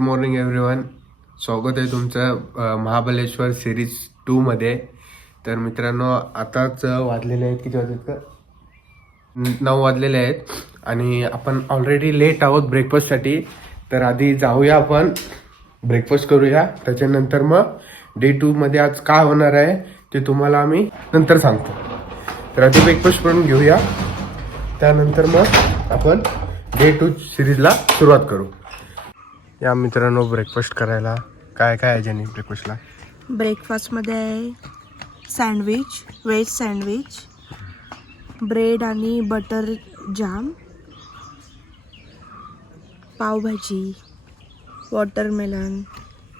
Morning everyone. स्वागत आहे तुमचं महाबलेश्वर सिरीज 2 मध्ये. तर मित्रांनो, आताच वाजलेले आहेत, किती वाजलेत का, 9 वाजलेले आहेत आणि आपण ऑलरेडी लेट आहोत ब्रेकफास्टसाठी. तर आधी जाऊया, आपण ब्रेकफास्ट करूया, त्याच्यानंतर मग डे 2 मध्ये आज काय होणार आहे ते तुम्हाला आम्ही नंतर सांगतो. तर आधी ब्रेकफास्ट करून घेऊया, त्यानंतर मग आपण डे 2 सिरीजला सुरुवात करू. या मित्रांनो, ब्रेकफास्ट करायला काय काय आहे ज्यांनी ब्रेकफास्टला? ब्रेकफास्टमध्ये आहे सँडविच, व्हेज सँडविच, ब्रेड आणि बटर जाम, पावभाजी, वॉटरमेलन,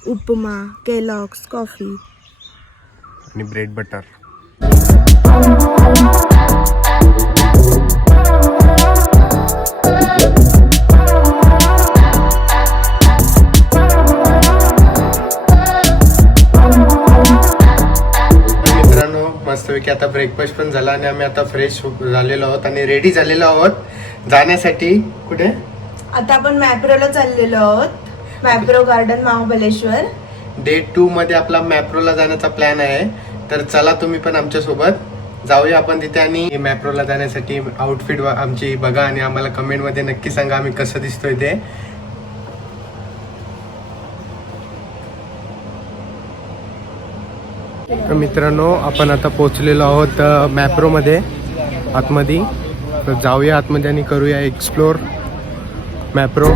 उपमा, केलॉग्स, कॉफी आणि ब्रेड बटर. मित्रांनो, मस्तपैकी आता ब्रेकफास्ट पण झाला आणि आम्ही आता फ्रेश झालेलो आहोत आणि रेडी झालेलो आहोत जाण्यासाठी. कुठे? आता आपण मॅप्रोला चाललेलो आहोत, मॅप्रो गार्डन महाबलेश्वर. डे 2 मध्ये आपला मॅप्रोला जाण्याचा प्लॅन आहे. तर चला, तुम्ही पण आमच्या सोबत जाऊया आपण तिथे. आणि मॅप्रोला जाण्यासाठी आउटफिट आमची बघा आणि आम्हाला कमेंट मध्ये नक्की सांगा आम्ही कसं दिसतोय ते. तर मित्रांनो, आपण आता पोहोचलेलो आहोत मॅप्रो मध्ये, आतमध्ये. तर जाऊया आतमध्ये आणि करूया एक्सप्लोर मॅप्रो.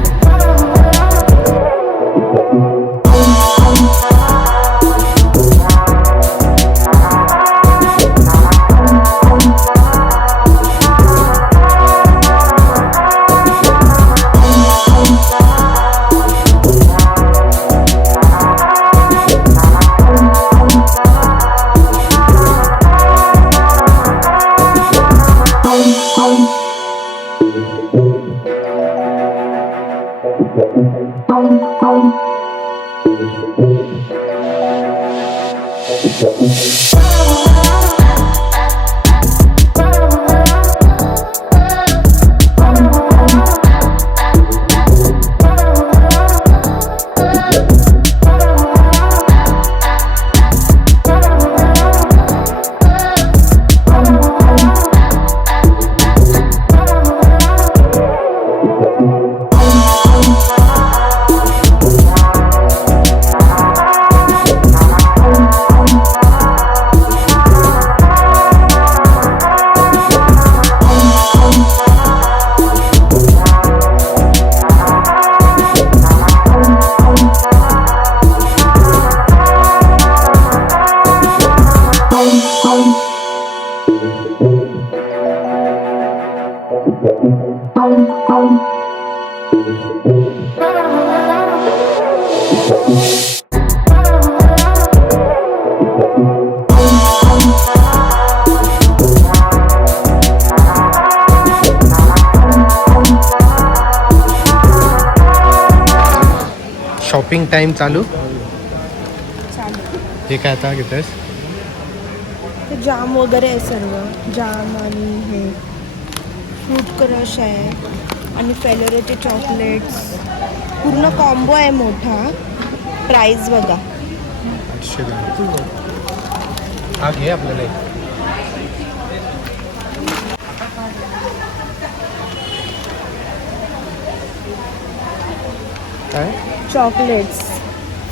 शॉपिंग टाइम चालू. हे काय आता घेतोयस? जाम वगैरे आहे, सर्व जाम आणि हे फ्रूट क्रश आहे आणि फेलोरेचे चॉकलेट्स, पूर्ण कॉम्बो आहे मोठा. प्राइस बघा. हा घे आपल्याला. काय? चॉकलेट्स,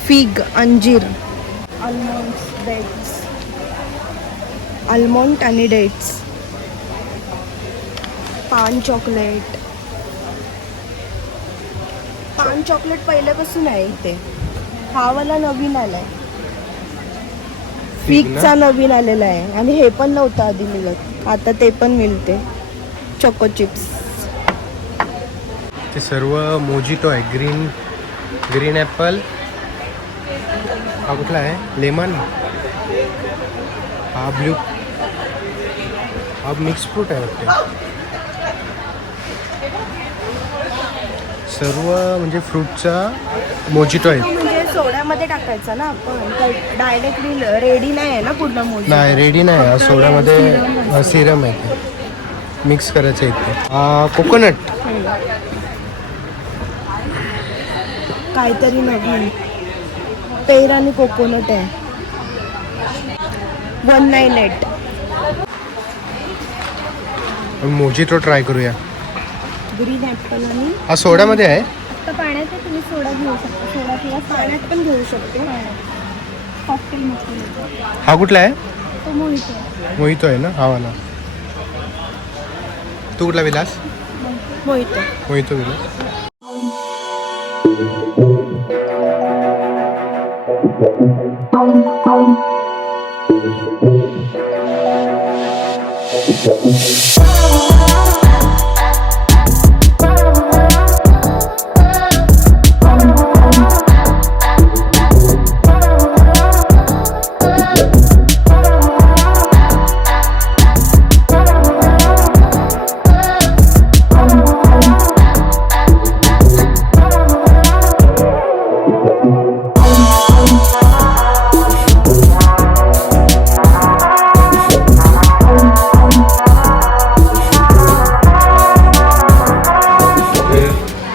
फिग, अंजीर, आलमंड, डेट्स, आलमंड आणि डेट्स, पान चॉकलेट. पान चॉकलेट पहिल्यापासून आहे इथे. हा वाला नवीन आलाय, फिगचा नवीन आलेला आहे. आणि हे पण नव्हतं आधी मिळत, आता ते पण मिळते. Choco chips. ते सर्व मोजिटो आहे. Green Apple. हा कुठला आहे? लेमन. हा ब्ल्यू. हा मिक्स फ्रूट आहे वाटते. सर्व म्हणजे फ्रूटचा मोजिटो आहे. म्हणजे सोड्यामध्ये टाकायचा ना आपण, डायरेक्टली रेडी नाही आहे ना पूर्ण मोजिटो. नाही, रेडी नाही आहे. सोड्यामध्ये सिरम आहे, ते मिक्स करायचं आहे. कोकोनट. काहीतरी नवीन. पेर आणि कोकोनट आहे. 198. मोजिटो ट्राय करूया. ग्रीन ॲपल आणि हा सोड्यामध्ये आहे. फक्त पाण्यात आहे. तुम्ही सोडा घेऊ शकता. सोडा किंवा पाण्यात पण घेऊ शकतो. कॉकटेल मसाला. हा कुठला आहे? तो मोहितो. मोहितो आहे ना, हा वाला. तू कुठला विलास? मोहितो. मोहितो विलास.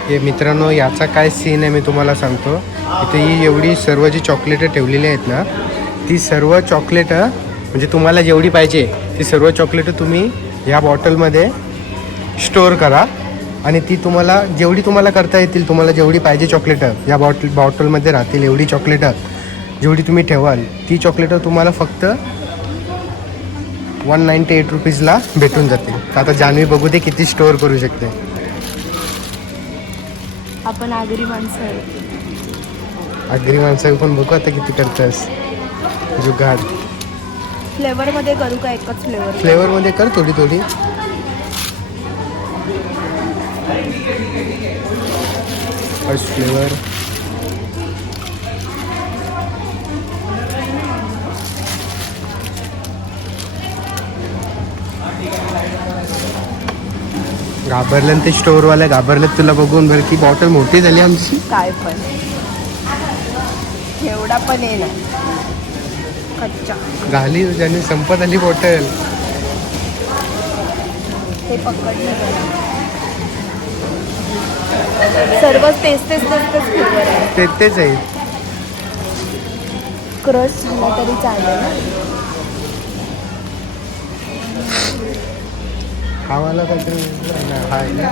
हे मित्रांनो, याचा काय सीन आहे मी तुम्हाला सांगतो. इथे ही एवढी सर्व जी चॉकलेटं ठेवलेली आहेत ना, ती सर्व चॉकलेटं म्हणजे तुम्हाला जेवढी पाहिजे ती सर्व चॉकलेटं तुम्ही ह्या बॉटलमध्ये स्टोअर करा आणि ती तुम्हाला जेवढी तुम्हाला करता येतील, तुम्हाला जेवढी पाहिजे चॉकलेटं या बॉटलमध्ये राहतील एवढी चॉकलेटं जेवढी तुम्ही ठेवाल ती चॉकलेटं तुम्हाला फक्त 198 रुपीजला भेटून जातील. तर आता जान्हवी बघू दे किती स्टोअर करू शकते. आपण आगरी माणसं आहे. आगरी माणसं पण बघू आता किती करतेस. जुगाड. फ्लेवरमध्ये करू का एकच फ्लेवर? फ्लेवरमध्ये कर थोडी थोडी. First flavour. घाबरलं ते स्टोअरवाल्या घाबरलं तुला बघून बरं की बॉटल मोठी झाली आमची. काय पण एवढा पण आहे ना कच्चा झाली ज्याने संपत आली बॉटल. ते पकडलं सर्व तेच फ्लेवर आहे. तेच आहे. क्रश झाला तरी चालेल. हा वाला काहीतरी हा आहे ना.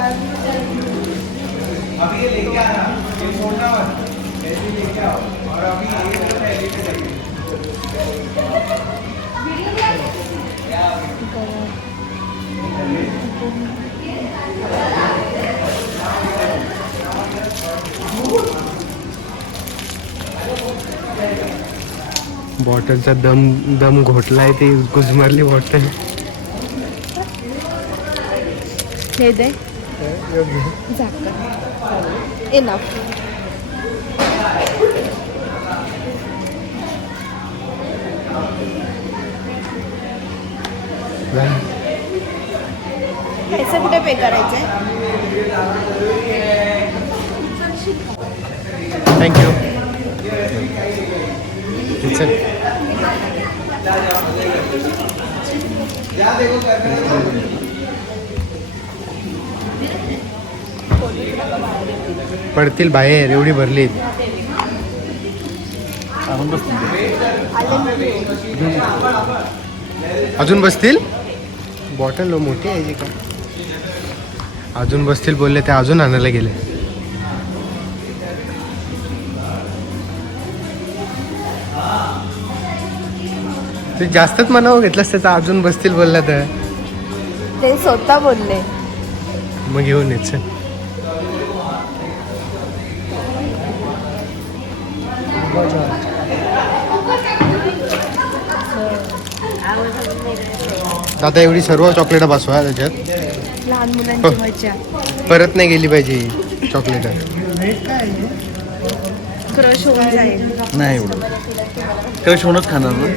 बॉटलचा दम घोटलाय ते गुजमरली बॉटल. हे दे झाकण. इनफ. पैसे कुठे पे करायचे? थँक्यू. चल. पडतील बाहेर एवढी भरली. अजून बसतील. बॉटल मोठी आहे का? अजून बसतील बोलले ते अजून आणायला गेले. ते जास्तच मनावर घेतलंस त्याचा. अजून बसतील बोलला तर ते स्वतः बोलले. मग घेऊन येच. आता एवढी सर्व चॉकलेट बसवा त्याच्यात. लहान मुलांची मजा. परत नाही गेली पाहिजे चॉकलेट. क्रश होऊन जाईल. नाही एवढं क्रश होऊनच खाणार ना.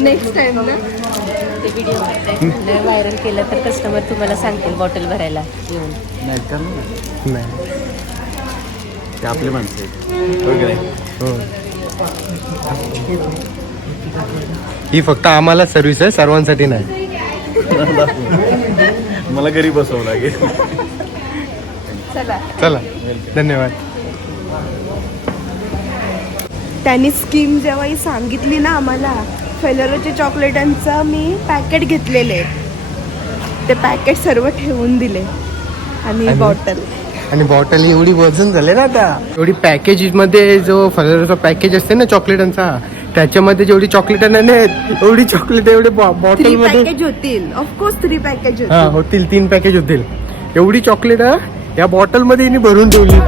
नेक्स्ट टाइम ना ते व्हिडिओ व्हायरल केलं तर कस्टमर तुम्हाला सांगतील बॉटल भरायला येऊन. नाही करणार नाही. ते आपले माणसं आहेत वगैरे. हो. ही फक्त आम्हाला सर्व्हिस आहे, सर्वांसाठी नाही. मला घरी बसवावं लागेल. चला चला धन्यवाद. त्यांनी स्कीम जेव्हाही सांगितली ना आम्हाला, फेलोरोचे चॉकलेटांचं मी पॅकेट घेतलेले, ते पॅकेट सर्व ठेवून दिले आणि बॉटल. आणि बॉटल एवढी वजन झाले ना आता, एवढी पॅकेज मध्ये जो फराळाचा पॅकेज असते ना चॉकलेटांचा, त्याच्यामध्ये जेवढी चॉकलेट नाही एवढी चॉकलेट एवढे बॉटल 3 मध्ये पॅकेज होतील, ऑफकोर्स 3 पॅकेज हा होतील. होतील, 3 पॅकेज होतील. एवढी चॉकलेट या बॉटल मध्ये हिने भरून ठेवली.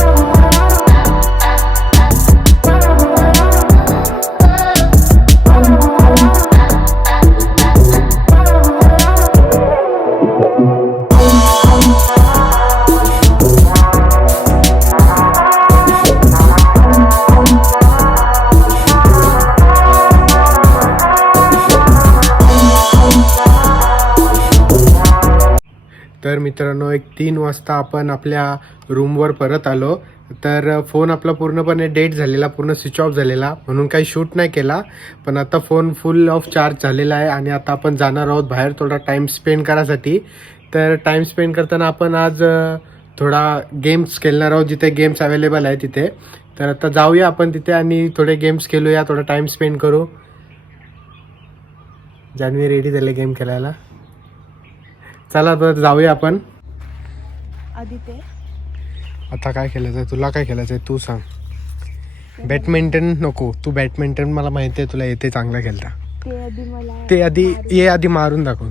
तर मित्रांनो, एक 3 वाजता आपण आपल्या रूमवर परत आलो. तर फोन आपला पूर्णपणे डेड झालेला, पूर्ण स्विच ऑफ झालेला, म्हणून काही शूट नाही केला. पण आता फोन फुल ऑफ चार्ज झालेला आहे आणि आता आपण जाणार आहोत बाहेर थोडा टाईम स्पेंड करायसाठी. तर टाईम स्पेंड करताना आपण आज थोडा गेम्स खेळणार आहोत, जिथे गेम्स अवेलेबल आहे तिथे. तर आता जाऊया आपण तिथे आणि थोडे गेम्स खेळूया, थोडा टाईम स्पेंड करू. जान्हवी रेडी झाले गेम खेळायला. चला तर जाऊया आपण. आदित्य, आता काय खेळायचं आहे, तुला काय खेळायचं आहे तू सांग. बॅडमिंटन नको, तू बॅडमिंटन मला माहिती आहे तुला येते चांगलं खेळता. ते आधी मला ते आधी ये, आधी मारून दाखव.